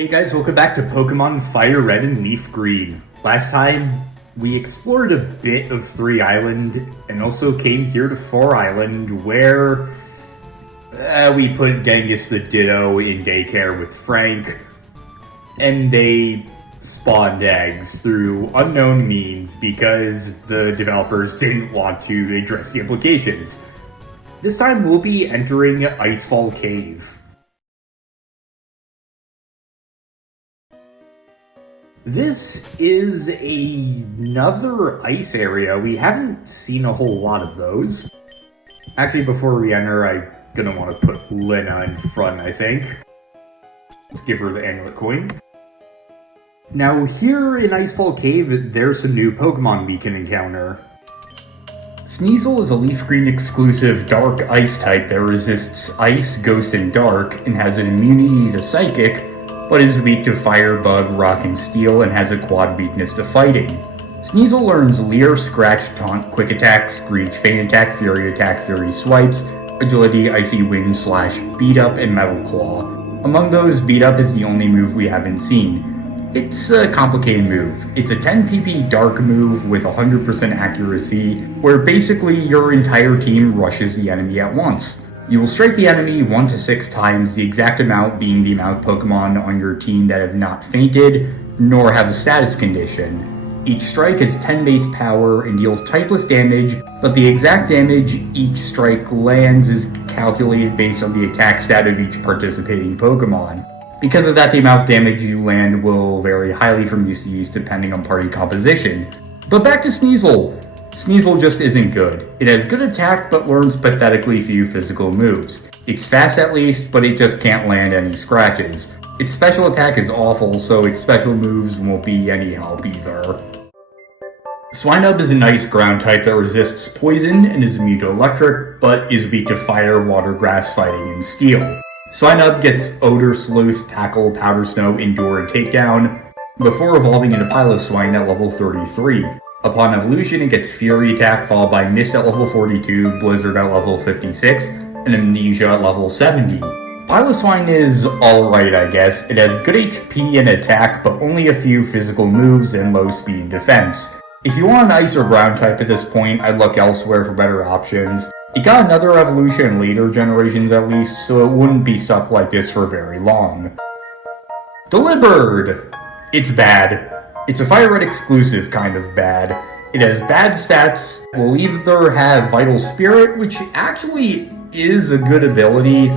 Hey guys, welcome back to Pokemon FireRed and LeafGreen. Last time, we explored a bit of 3 Island, and also came here to 4 Island, where we put Genghis the Ditto in daycare with Frank, and they spawned eggs through unknown means because the developers didn't want to address the implications. This time we'll be entering Icefall Cave. This is another ice area. We haven't seen a whole lot of those. Actually, before we enter, I'm gonna want to put Lena in front, I think. Let's give her the amulet coin. Now, here in Icefall Cave, there's some new Pokemon we can encounter. Sneasel is a LeafGreen exclusive dark ice type that resists ice, ghost, and dark, and has an immunity to psychic, but is weak to fire, bug, rock, and steel, and has a quad weakness to fighting. Sneasel learns Leer, Scratch, Taunt, Quick Attack, Screech, Feint Attack, Fury Swipes, Agility, Icy Wind, Slash, Beat Up, and Metal Claw. Among those, Beat Up is the only move we haven't seen. It's a complicated move. It's a 10 PP dark move with 100% accuracy, where basically your entire team rushes the enemy at once. You will strike the enemy 1 to 6 times, the exact amount being the amount of Pokemon on your team that have not fainted, nor have a status condition. Each strike has 10 base power and deals typeless damage, but the exact damage each strike lands is calculated based on the attack stat of each participating Pokemon. Because of that, the amount of damage you land will vary highly from use to use depending on party composition. But back to Sneasel. Sneasel just isn't good. It has good attack, but learns pathetically few physical moves. It's fast at least, but it just can't land any scratches. Its special attack is awful, so its special moves won't be any help either. Swinub is a nice ground type that resists poison and is immune to electric, but is weak to fire, water, grass fighting, and steel. Swinub gets Odor, Sleuth, Tackle, Powder Snow, Endure, and Takedown, before evolving into Piloswine at level 33. Upon evolution, it gets Fury Attack, followed by Mist at level 42, Blizzard at level 56, and Amnesia at level 70. Piloswine is alright, I guess. It has good HP and attack, but only a few physical moves and low speed and defense. If you want an ice or ground type at this point, I'd look elsewhere for better options. It got another evolution in later generations at least, so it wouldn't be stuck like this for very long. Delibird! It's bad. It's a FireRed exclusive kind of bad. It has bad stats, will either have Vital Spirit, which actually is a good ability,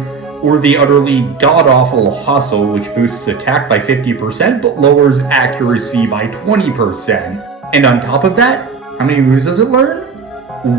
or the utterly god-awful Hustle, which boosts attack by 50% but lowers accuracy by 20%. And on top of that, how many moves does it learn?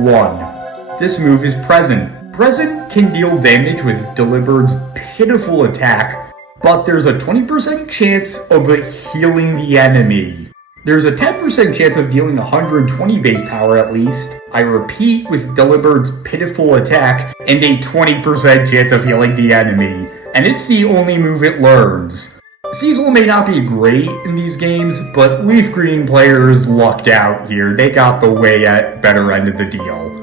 1. This move is Present. Present can deal damage with Delibird's pitiful attack, but there's a 20% chance of it healing the enemy. There's a 10% chance of dealing 120 base power at least, I repeat, with Delibird's pitiful attack, and a 20% chance of healing the enemy, and it's the only move it learns. Sneasel may not be great in these games, but LeafGreen players lucked out here. They got the way better end of the deal.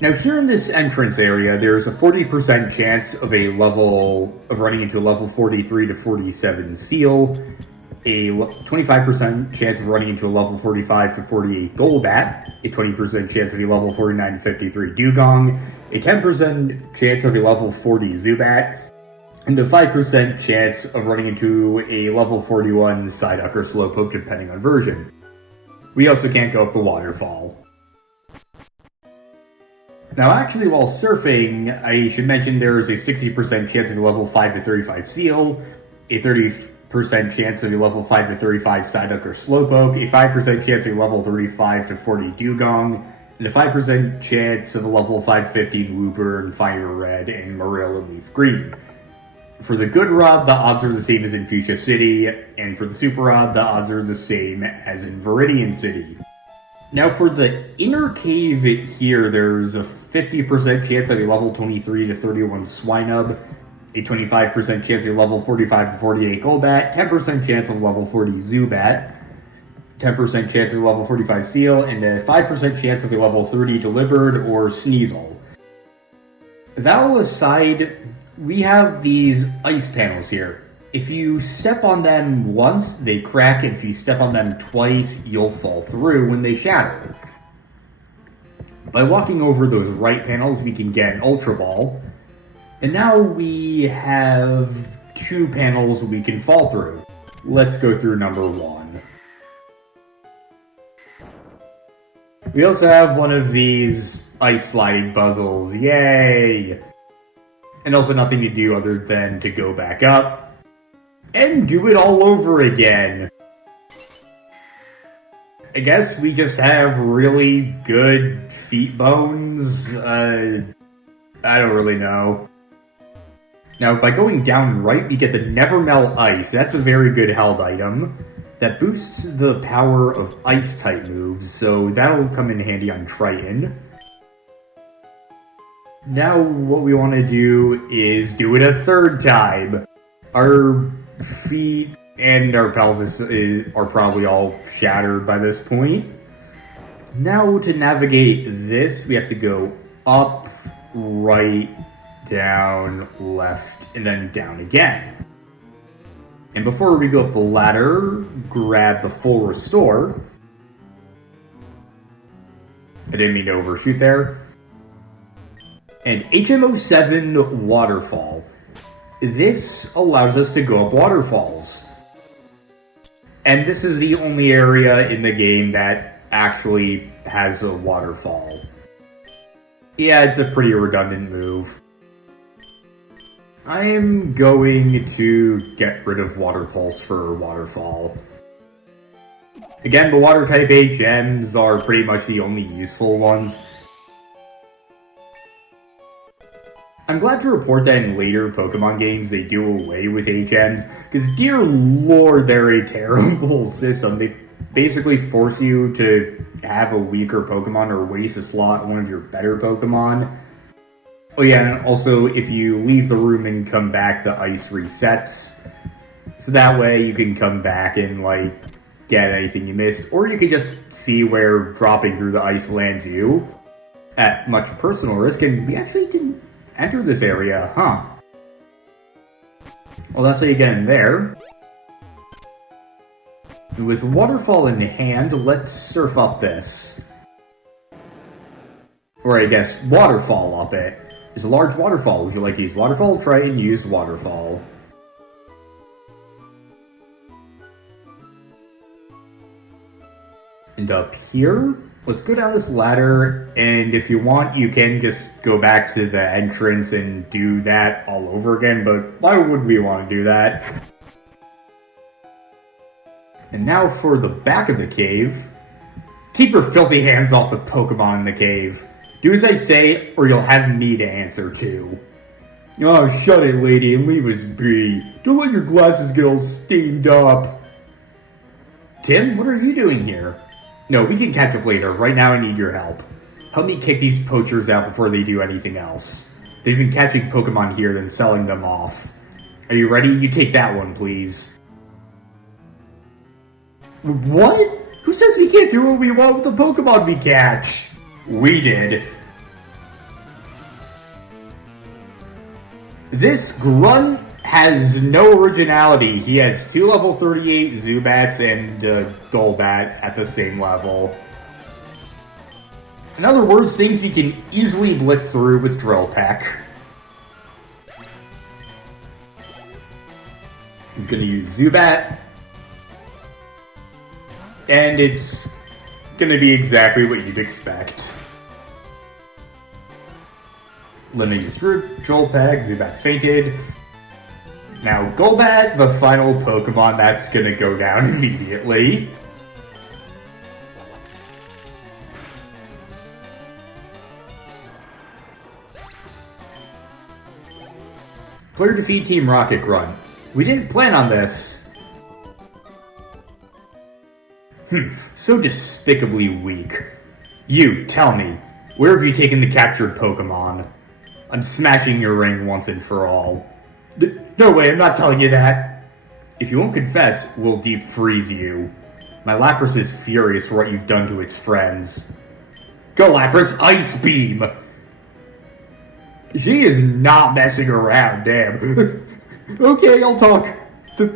Now here in this entrance area, there's a 40% chance of running into a level 43 to 47 Seal, a 25% chance of running into a level 45 to 48 Golbat, a 20% chance of a level 49 to 53 Dugong, a 10% chance of a level 40 Zubat, and a 5% chance of running into a level 41 Psyduck or Slowpoke depending on version. We also can't go up the waterfall. Now actually, while surfing, I should mention there is a 60% chance of a level 5 to 35 Seal, a 30% chance of a level 5 to 35 Psyduck or Slowpoke, a 5% chance of a level 35 to 40 Dugong, and a 5% chance of a level 5 to 15 Wooper, FireRed, and Morel and LeafGreen. For the Good Rod, the odds are the same as in Fuchsia City, and for the Super Rod, the odds are the same as in Viridian City. Now for the inner cave here, there's a 50% chance of a level 23 to 31 Swinub, a 25% chance of a level 45 to 48 Golbat, 10% chance of a level 40 Zubat, 10% chance of a level 45 Seal, and a 5% chance of a level 30 Delibird or Sneasel. That all aside, we have these ice panels here. If you step on them once, they crack. If you step on them twice, you'll fall through when they shatter. By walking over those right panels, we can get an Ultra Ball. And now we have 2 panels we can fall through. Let's go through number 1. We also have one of these ice sliding puzzles. Yay! And also nothing to do other than to go back up and do it all over again. I guess we just have really good feet bones. I don't really know. Now, by going down right, we get the Never Melt Ice. That's a very good held item that boosts the power of Ice-type moves, so that'll come in handy on Triton. Now, what we want to do is do it a 3rd time. Our feet and our pelvis are probably all shattered by this point. Now, to navigate this, we have to go up, right, down, left, and then down again. And before we go up the ladder, grab the full restore. I didn't mean to overshoot there. And HM07 Waterfall. This allows us to go up waterfalls. And this is the only area in the game that actually has a waterfall. Yeah, it's a pretty redundant move. I'm going to get rid of Water Pulse for Waterfall. Again, the Water-type HMs are pretty much the only useful ones. I'm glad to report that in later Pokemon games they do away with HMs, because dear lord, they're a terrible system. They basically force you to have a weaker Pokemon or waste a slot on one of your better Pokemon. Oh yeah, and also if you leave the room and come back, the ice resets. So that way you can come back and, like, get anything you missed. Or you can just see where dropping through the ice lands you at much personal risk. And we actually didn't enter this area, huh? Well, that's how you get in there. And with Waterfall in hand, let's surf up this. Or I guess, Waterfall up it. It's a large waterfall. Would you like to use Waterfall? Try and use Waterfall. And up here, let's go down this ladder, and if you want, you can just go back to the entrance and do that all over again, but why would we want to do that? And now for the back of the cave. Keep your filthy hands off the Pokemon in the cave. Do as I say, or you'll have me to answer to. Oh, shut it, lady, and leave us be. Don't let your glasses get all steamed up. Tim, what are you doing here? No, we can catch up later. Right now I need your help. Help me kick these poachers out before they do anything else. They've been catching Pokemon here, then selling them off. Are you ready? You take that one, please. What? Who says we can't do what we want with the Pokemon we catch? We did. This grunt has no originality. He has 2 level 38 Zubats and Golbat at the same level. In other words, things we can easily blitz through with Drill Peck. He's going to use Zubat. And it's going to be exactly what you'd expect. Limiting Drill Peck, Zubat fainted. Now, Golbat, the final Pokemon that's going to go down immediately. Clear defeat Team Rocket Grunt. We didn't plan on this. So despicably weak. You, tell me, where have you taken the captured Pokemon? I'm smashing your ring once and for all. No way, I'm not telling you that. If you won't confess, we'll deep freeze you. My Lapras is furious for what you've done to its friends. Go Lapras, Ice Beam! She is not messing around, damn. Okay, I'll talk. The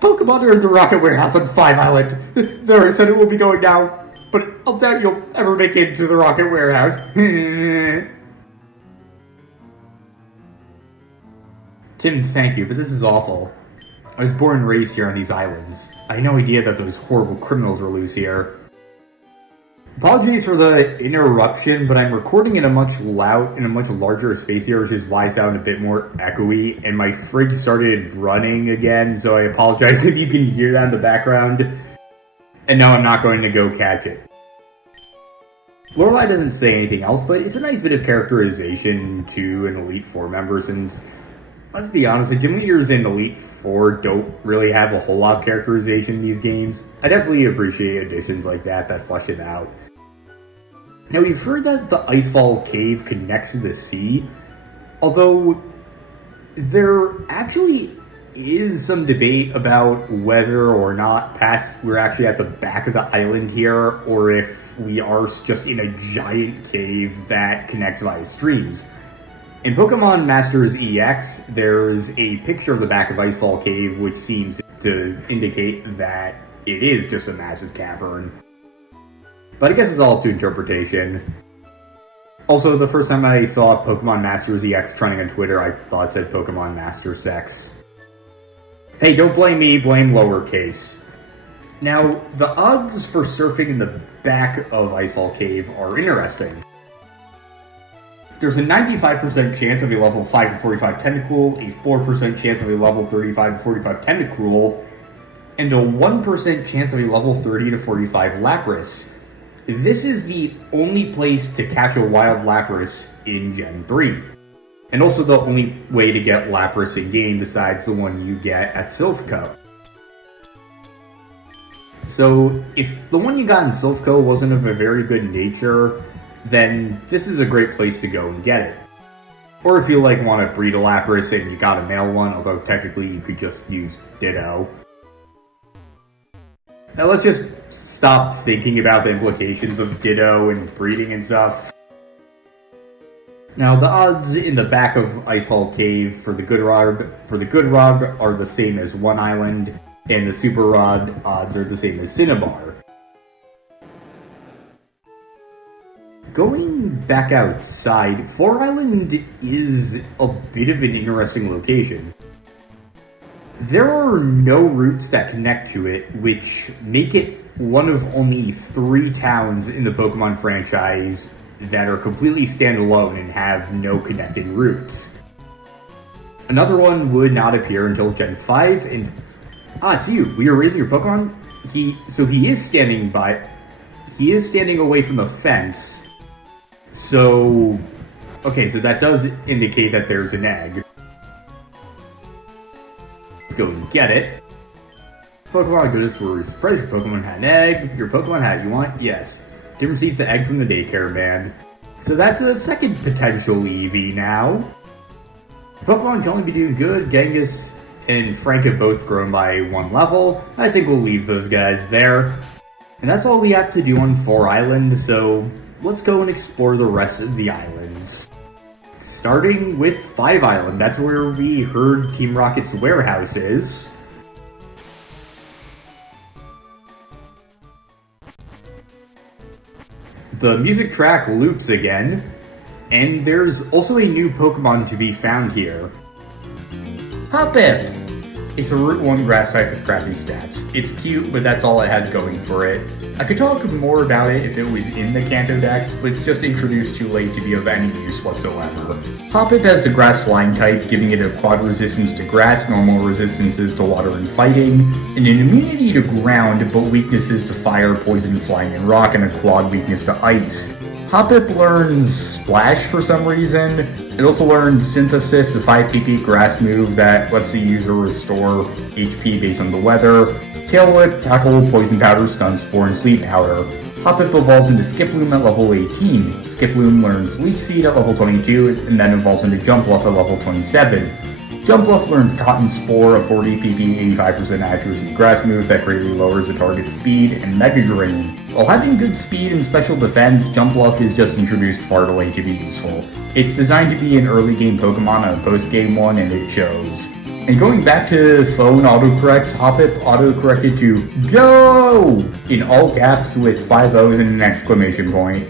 Pokemon are in the Rocket Warehouse on 5 Island. There, I said it will be going down, but I'll doubt you'll ever make it to the Rocket Warehouse. Tim, thank you, but this is awful. I was born and raised here on these islands. I had no idea that those horrible criminals were loose here. Apologies for the interruption, but I'm recording in a much larger space here, which is why I sound a bit more echoey, and my fridge started running again, so I apologize if you can hear that in the background. And no, I'm not going to go catch it. Lorelei doesn't say anything else, but it's a nice bit of characterization to an Elite Four member, since, let's be honest, the gym leaders in Elite Four don't really have a whole lot of characterization in these games. I definitely appreciate additions like that flesh it out. Now, we've heard that the Icefall Cave connects to the sea, although there actually is some debate about whether or not we're actually at the back of the island here, or if we are just in a giant cave that connects via streams. In Pokemon Masters EX, there's a picture of the back of Icefall Cave, which seems to indicate that it is just a massive cavern. But I guess it's all up to interpretation. Also, the first time I saw Pokemon Masters EX trending on Twitter, I thought it said Pokemon Master Sex. Hey, don't blame me, blame lowercase. Now, the odds for surfing in the back of Icefall Cave are interesting. There's a 95% chance of a level 5 to 45 Tentacool, a 4% chance of a level 35 to 45 Tentacruel, and a 1% chance of a level 30 to 45 Lapras. This is the only place to catch a wild Lapras in Gen 3. And also the only way to get Lapras in-game besides the one you get at Silphco. So, if the one you got in Silphco wasn't of a very good nature, then this is a great place to go and get it. Or if you want to breed a Lapras and you got a male one, although technically you could just use Ditto. Now let's just stop thinking about the implications of Ditto and breeding and stuff. Now the odds in the back of Icefall Cave for the good rod are the same as One Island, and the Super Rod odds are the same as Cinnabar. Going back outside, 4 Island is a bit of an interesting location. There are no routes that connect to it, which make it one of only 3 towns in the Pokemon franchise that are completely standalone and have no connecting routes. Another one would not appear until Gen 5, and... it's you! We are raising your Pokemon? He is standing away from the fence. So that does indicate that there's an egg. Let's go and get it. Pokemon goodness, we're surprised your Pokemon had an egg. Your Pokemon had it, you want? Yes. Didn't receive the egg from the daycare man. So that's the second potential Eevee now. Pokemon can only be doing good. Genghis and Frank have both grown by 1 level. I think we'll leave those guys there. And that's all we have to do on 4 Island, so let's go and explore the rest of the islands. Starting with 5 Island, that's where we heard Team Rocket's warehouse is. The music track loops again, and there's also a new Pokemon to be found here. Hoppip! It's a Route 1 grass type with crappy stats. It's cute, but that's all it has going for it. I could talk more about it if it was in the Kanto Dex, but it's just introduced too late to be of any use whatsoever. Hoppip has the grass flying type, giving it a quad resistance to grass, normal resistances to water and fighting, and an immunity to ground, but weaknesses to fire, poison, flying, and rock, and a quad weakness to ice. Hoppip learns Splash for some reason. It also learns Synthesis, a 5 PP grass move that lets the user restore HP based on the weather. Tail Whip, Tackle, Poison Powder, Stun Spore, and Sleep Powder. Hoppip evolves into Skiploom at level 18. Skiploom learns Leaf Seed at level 22, and then evolves into Jumpluff at level 27. Jumpluff learns Cotton Spore, a 40 PP, 85% accuracy grass move that greatly lowers the target's speed, and Mega Drain. While having good speed and special defense, Jumpluff is just introduced far too late to be useful. It's designed to be an early game Pokemon on a post game one, and it shows. And going back to phone autocorrects, Hoppip autocorrected to GO! In all caps with 5 O's and an exclamation point.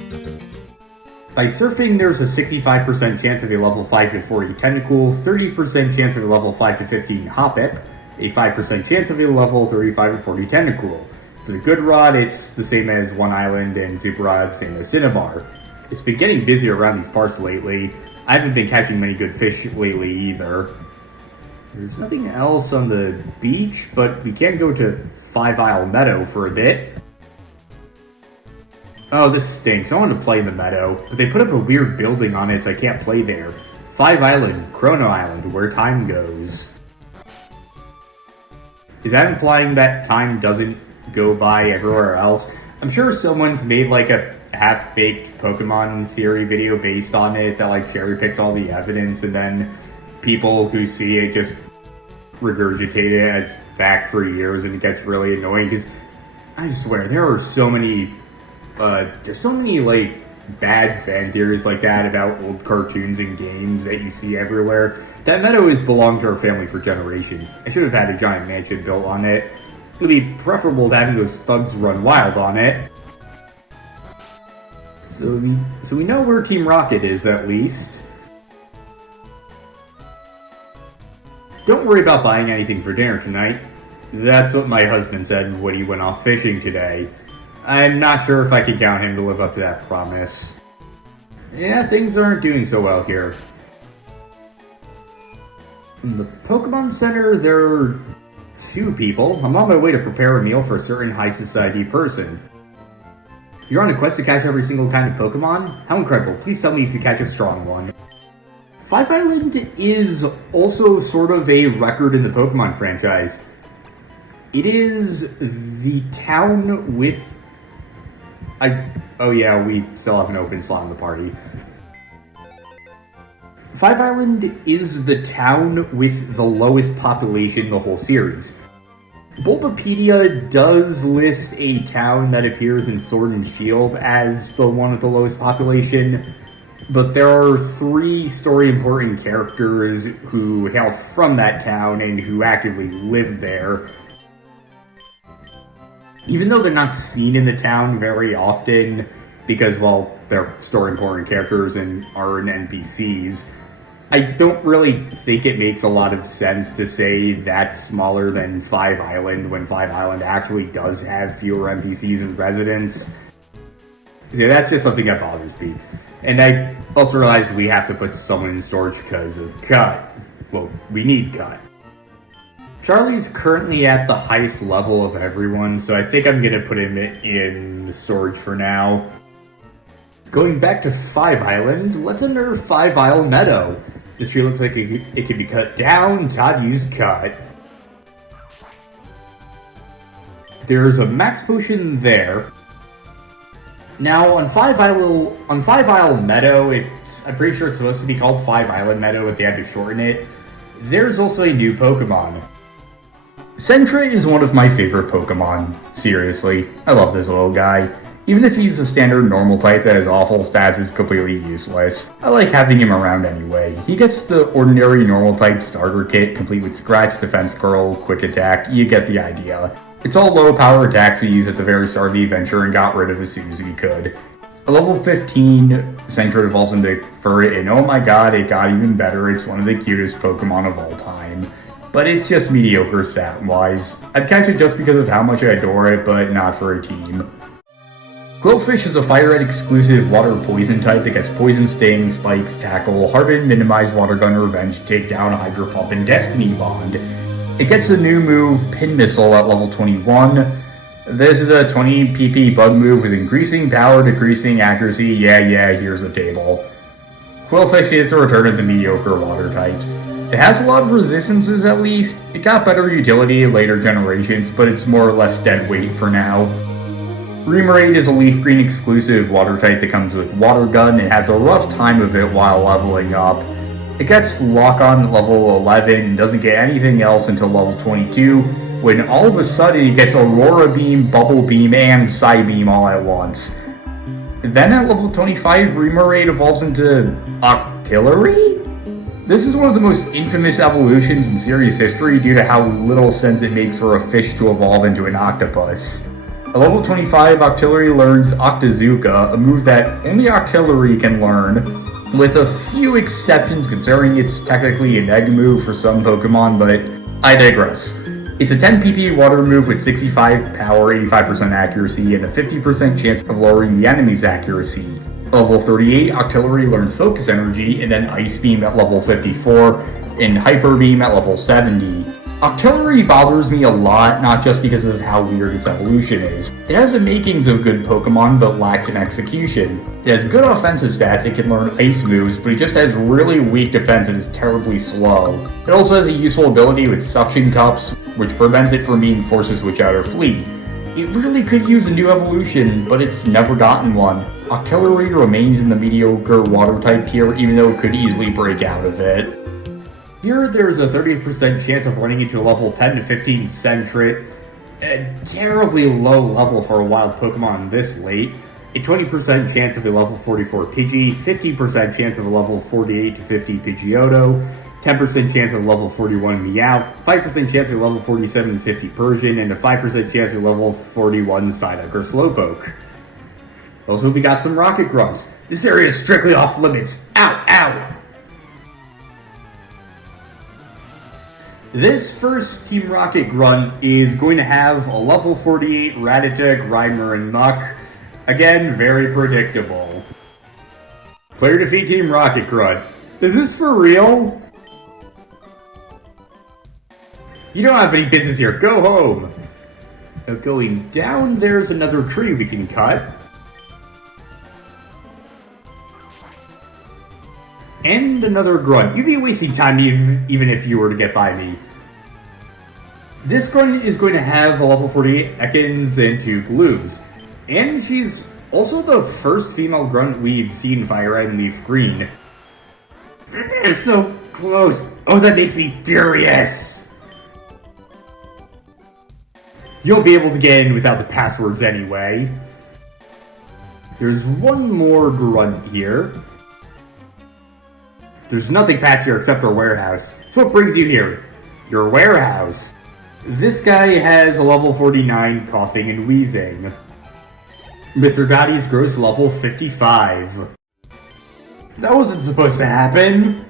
By surfing, there's a 65% chance of a level 5 to 40 Tentacool, 30% chance of a level 5 to 15 Hoppip, a 5% chance of a level 35 to 40 Tentacool. For the Good Rod, it's the same as One Island, and Super Rod, same as Cinnabar. It's been getting busier around these parts lately. I haven't been catching many good fish lately either. There's nothing else on the beach, but we can go to 5 Isle Meadow for a bit. Oh, this stinks. I want to play in the meadow, but they put up a weird building on it, so I can't play there. 5 Island, Chrono Island, where time goes. Is that implying that time doesn't go by everywhere else? I'm sure someone's made like a half-baked Pokemon theory video based on it that like cherry-picks all the evidence, and then people who see it just regurgitate it as fact for years, and it gets really annoying because I swear there are so many there's so many like bad fan theories like that about old cartoons and games that you see everywhere. That meadow has belonged to our family for generations. I should have had a giant mansion built on it. It would be preferable to having those thugs run wild on it. So we know where Team Rocket is, at least. Don't worry about buying anything for dinner tonight. That's what my husband said when he went off fishing today. I'm not sure if I can count him to live up to that promise. Yeah, things aren't doing so well here. In the Pokemon Center, there are 2 people. I'm on my way to prepare a meal for a certain high society person. You're on a quest to catch every single kind of Pokemon? How incredible. Please tell me if you catch a strong one. 5 Island is also sort of a record in the Pokemon franchise. It is the town with... Oh yeah, we still have an open slot in the party. 5 Island is the town with the lowest population in the whole series. Bulbapedia does list a town that appears in Sword and Shield as the one with the lowest population, but there are 3 story-important characters who hail from that town and who actively live there. Even though they're not seen in the town very often, because, well, they're story-important characters and aren't NPCs, I don't really think it makes a lot of sense to say that's smaller than 5 Island when 5 Island actually does have fewer NPCs and residents. Yeah, that's just something that bothers me. And I also realize we have to put someone in storage because of Cut. Well, we need Cut. Charlie's currently at the highest level of everyone, so I think I'm going to put him in storage for now. Going back to 5 Island, let's enter 5 Isle Meadow. This tree looks like it can be cut down. Todd used Cut. There's a max potion there. Now on 5 Isle Meadow, I'm pretty sure it's supposed to be called 5 Island Meadow, but they had to shorten it. There's also a new Pokemon. Sentret is one of my favorite Pokemon. Seriously, I love this little guy. Even if he's a standard normal type that has awful stats, is completely useless. I like having him around anyway. He gets the ordinary normal type starter kit, complete with Scratch, Defense Curl, Quick Attack. You get the idea. It's all low power attacks we used at the very start of the adventure and got rid of as soon as we could. At level 15, Sentret evolves into Furret, and oh my god, it got even better. It's one of the cutest Pokemon of all time. But it's just mediocre stat-wise. I'd catch it just because of how much I adore it, but not for a team. Qwilfish is a FireRed exclusive water poison type that gets Poison Sting, Spikes, Tackle, Harden, Minimize, Water Gun, Revenge, Take Down, Hydro Pump, and Destiny Bond. It gets the new move Pin Missile at level 21. This is a 20 PP bug move with increasing power, decreasing accuracy. Yeah, here's the table. Qwilfish is the return of the mediocre water types. It has a lot of resistances at least. It got better utility in later generations, but it's more or less dead weight for now. Remoraid is a LeafGreen exclusive water type that comes with Water Gun. It has a rough time of it while leveling up. It gets Lock On at level 11 and doesn't get anything else until level 22, when all of a sudden it gets Aurora Beam, Bubble Beam, and Psybeam all at once. Then at level 25, Remoraid evolves into Octillery? This is one of the most infamous evolutions in series history due to how little sense it makes for a fish to evolve into an octopus. At level 25, Octillery learns Octazooka, a move that only Octillery can learn, with a few exceptions considering it's technically an egg move for some Pokemon, but I digress. It's a 10 PP water move with 65 power, 85% accuracy, and a 50% chance of lowering the enemy's accuracy. At level 38, Octillery learns Focus Energy, and then Ice Beam at level 54, and Hyper Beam at level 70. Octillery bothers me a lot, not just because of how weird its evolution is. It has the makings of good Pokemon, but lacks in execution. It has good offensive stats, it can learn ice moves, but it just has really weak defense and is terribly slow. It also has a useful ability with Suction Cups, which prevents it from being forced to switch out or flee. It really could use a new evolution, but it's never gotten one. Octillery remains in the mediocre water type tier, even though it could easily break out of it. Here, there's a 30% chance of running into a level 10 to 15 Sentret, a terribly low level for a wild Pokemon this late, a 20% chance of a level 44 Pidgey, 50% chance of a level 48 to 50 Pidgeotto, 10% chance of a level 41 Meowth, 5% chance of a level 47 to 50 Persian, and a 5% chance of a level 41 Psyduck or Slowpoke. Also, we got some Rocket Grunts. This area is strictly off limits. Ow, ow! This first Team Rocket Grunt is going to have a level 48 Rattata, Grimer, and Muck. Again, very predictable. Player defeat Team Rocket Grunt. Is this for real? You don't have any business here, go home! Now going down, there's another tree we can cut. And another grunt. You'd be wasting time even if you were to get by me. This grunt is going to have a level 48 Ekans and 2 Glooms. And she's also the first female grunt we've seen FireRed LeafGreen. It's so close. Oh, that makes me furious. You'll be able to get in without the passwords anyway. There's one more grunt here. There's nothing past here except our warehouse. So what brings you here? Your warehouse. This guy has a level 49 coughing and wheezing. Mithridates gross level 55. That wasn't supposed to happen.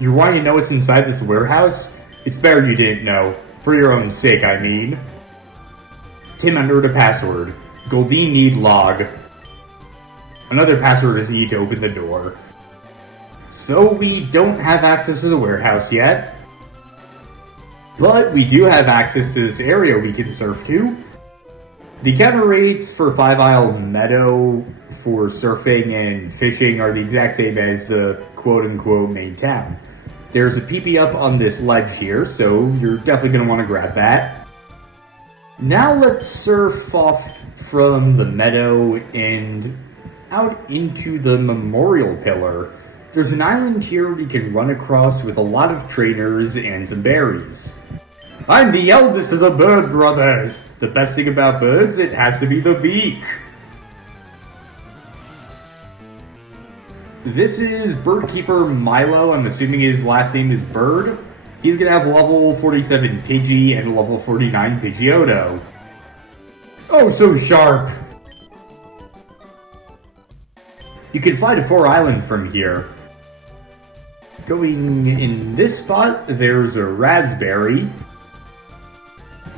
You're wanting to know what's inside this warehouse? It's better you didn't know. For your own sake, I mean. Tim entered a password. Goldine need log. Another password is needed to open the door. So we don't have access to the warehouse yet. But we do have access to this area we can surf to. The counter rates for 5 Isle Meadow for surfing and fishing are the exact same as the quote-unquote main town. There's a PP up on this ledge here, so you're definitely going to want to grab that. Now let's surf off from the meadow and out into the memorial pillar. There's an island here we can run across with a lot of trainers and some berries. I'm the eldest of the bird brothers. The best thing about birds, it has to be the beak. This is Birdkeeper Milo. I'm assuming his last name is Bird. He's gonna have level 47 Pidgey and a level 49 Pidgeotto. Oh, so sharp! You can fly to 4 Island from here. Going in this spot, there's a Raspberry.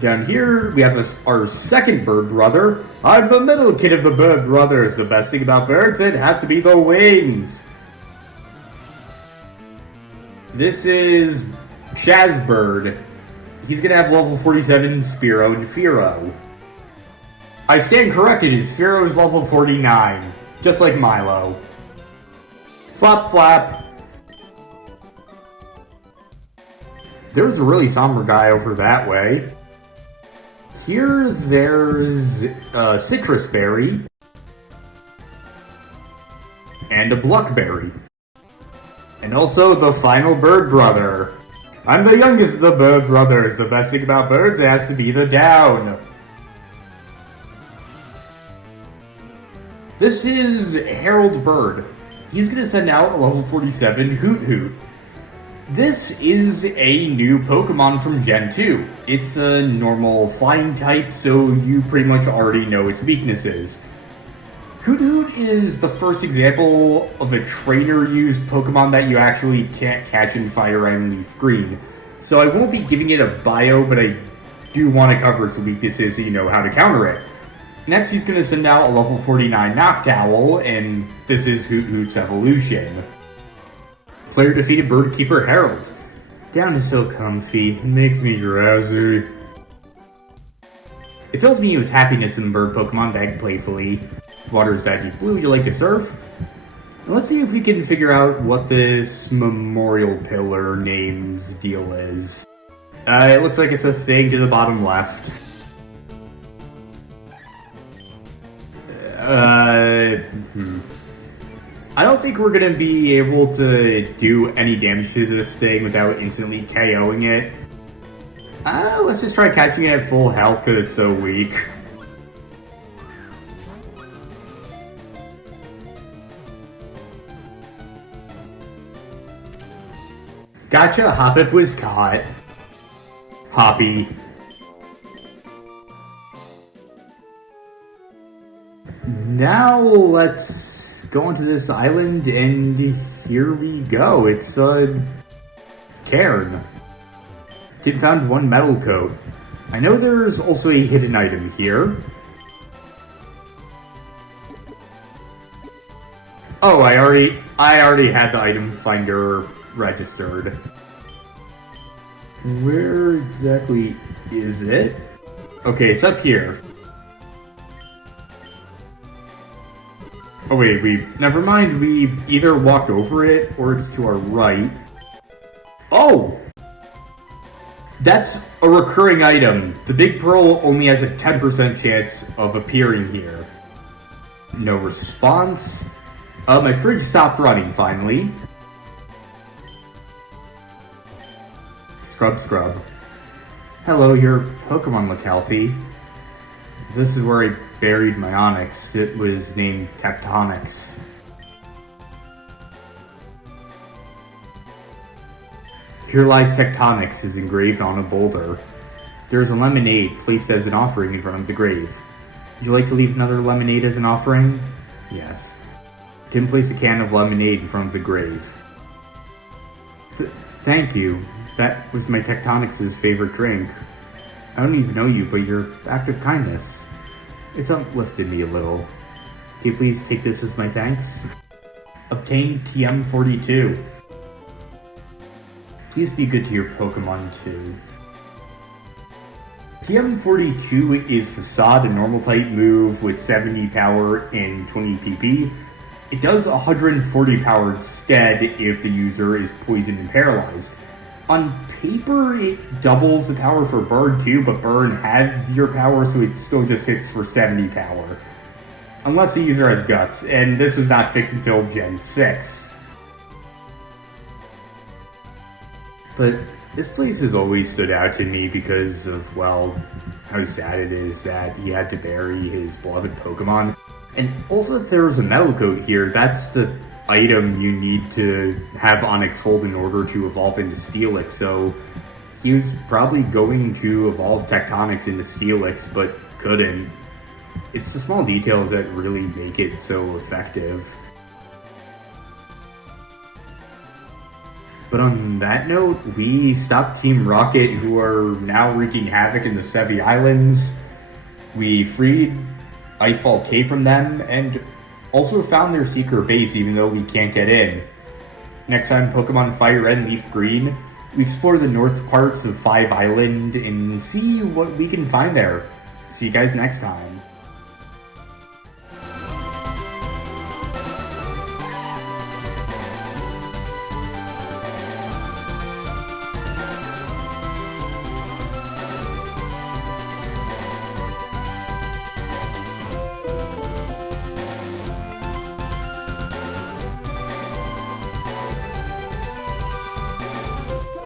Down here, we have our second bird brother. I'm the middle kid of the bird brothers. The best thing about birds, it has to be the wings. This is Shazbird. He's gonna have level 47 Spearow and Fearow. I stand corrected, his Fearow is level 49. Just like Milo. Flap flap. There's a really somber guy over that way. Here there's a Citrus Berry. And a Bluckberry. And also the final bird brother. I'm the youngest of the bird brothers. The best thing about birds, it has to be the down. This is Harold Bird. he's going to send out a level 47 Hoot Hoot. This is a new Pokemon from Gen 2. It's a normal flying type, so you pretty much already know its weaknesses. Hoot Hoot is the first example of a trainer-used Pokemon that you actually can't catch in FireRed LeafGreen. So I won't be giving it a bio, but I do want to cover its weaknesses so you know how to counter it. Next, he's going to send out a level 49 Noctowl, and this is Hoot Hoot's evolution. Player defeated Birdkeeper Harold. Down is so comfy, it makes me drowsy. It fills me with happiness when bird Pokemon beg playfully. Water's that deep blue, would you like to surf? And let's see if we can figure out what this Memorial Pillar name's deal is. It looks like it's a thing to the bottom left. I don't think we're going to be able to do any damage to this thing without instantly KOing it. Let's just try catching it at full health because it's so weak. Gotcha, Hoppip was caught. Hoppy. Now let's go onto this island, and here we go. It's Cairn. Did found one metal coat. I know there's also a hidden item here. Oh, I already had the item finder registered. Where exactly is it? Okay, it's up here. Oh wait, never mind, we either walked over it or it's to our right. Oh! That's a recurring item. The Big Pearl only has a 10% chance of appearing here. No response. My fridge stopped running, finally. Scrub. Hello, your Pokemon look healthy. This is where I buried my Onix. It was named Tectonics. Here lies Tectonics is engraved on a boulder. There is a lemonade placed as an offering in front of the grave. Would you like to leave another lemonade as an offering? Yes. Tim placed a can of lemonade in front of the grave. Thank you. That was my Tectonics' favorite drink. I don't even know you, but your act of kindness, it's uplifted me a little. Can you please take this as my thanks? Obtain TM42. Please be good to your Pokemon too. TM42 is Facade, a normal type move with 70 power and 20 PP. It does 140 power instead if the user is poisoned and paralyzed. On paper, it doubles the power for Burn too, but Burn has 0 power, so it still just hits for 70 power. Unless the user has Guts, and this was not fixed until Gen 6. But this place has always stood out to me because of, well, how sad it is that he had to bury his beloved Pokemon. And also that there was a metal coat here, that's the item you need to have Onix hold in order to evolve into Steelix, so he was probably going to evolve Tectonics into Steelix, but couldn't. It's the small details that really make it so effective. But on that note, we stopped Team Rocket, who are now wreaking havoc in the Sevi Islands. We freed Icefall Cave from them, and also found their secret base, even though we can't get in. Next time, Pokemon FireRed LeafGreen, we explore the north parts of 5 Island and see what we can find there. See you guys next time.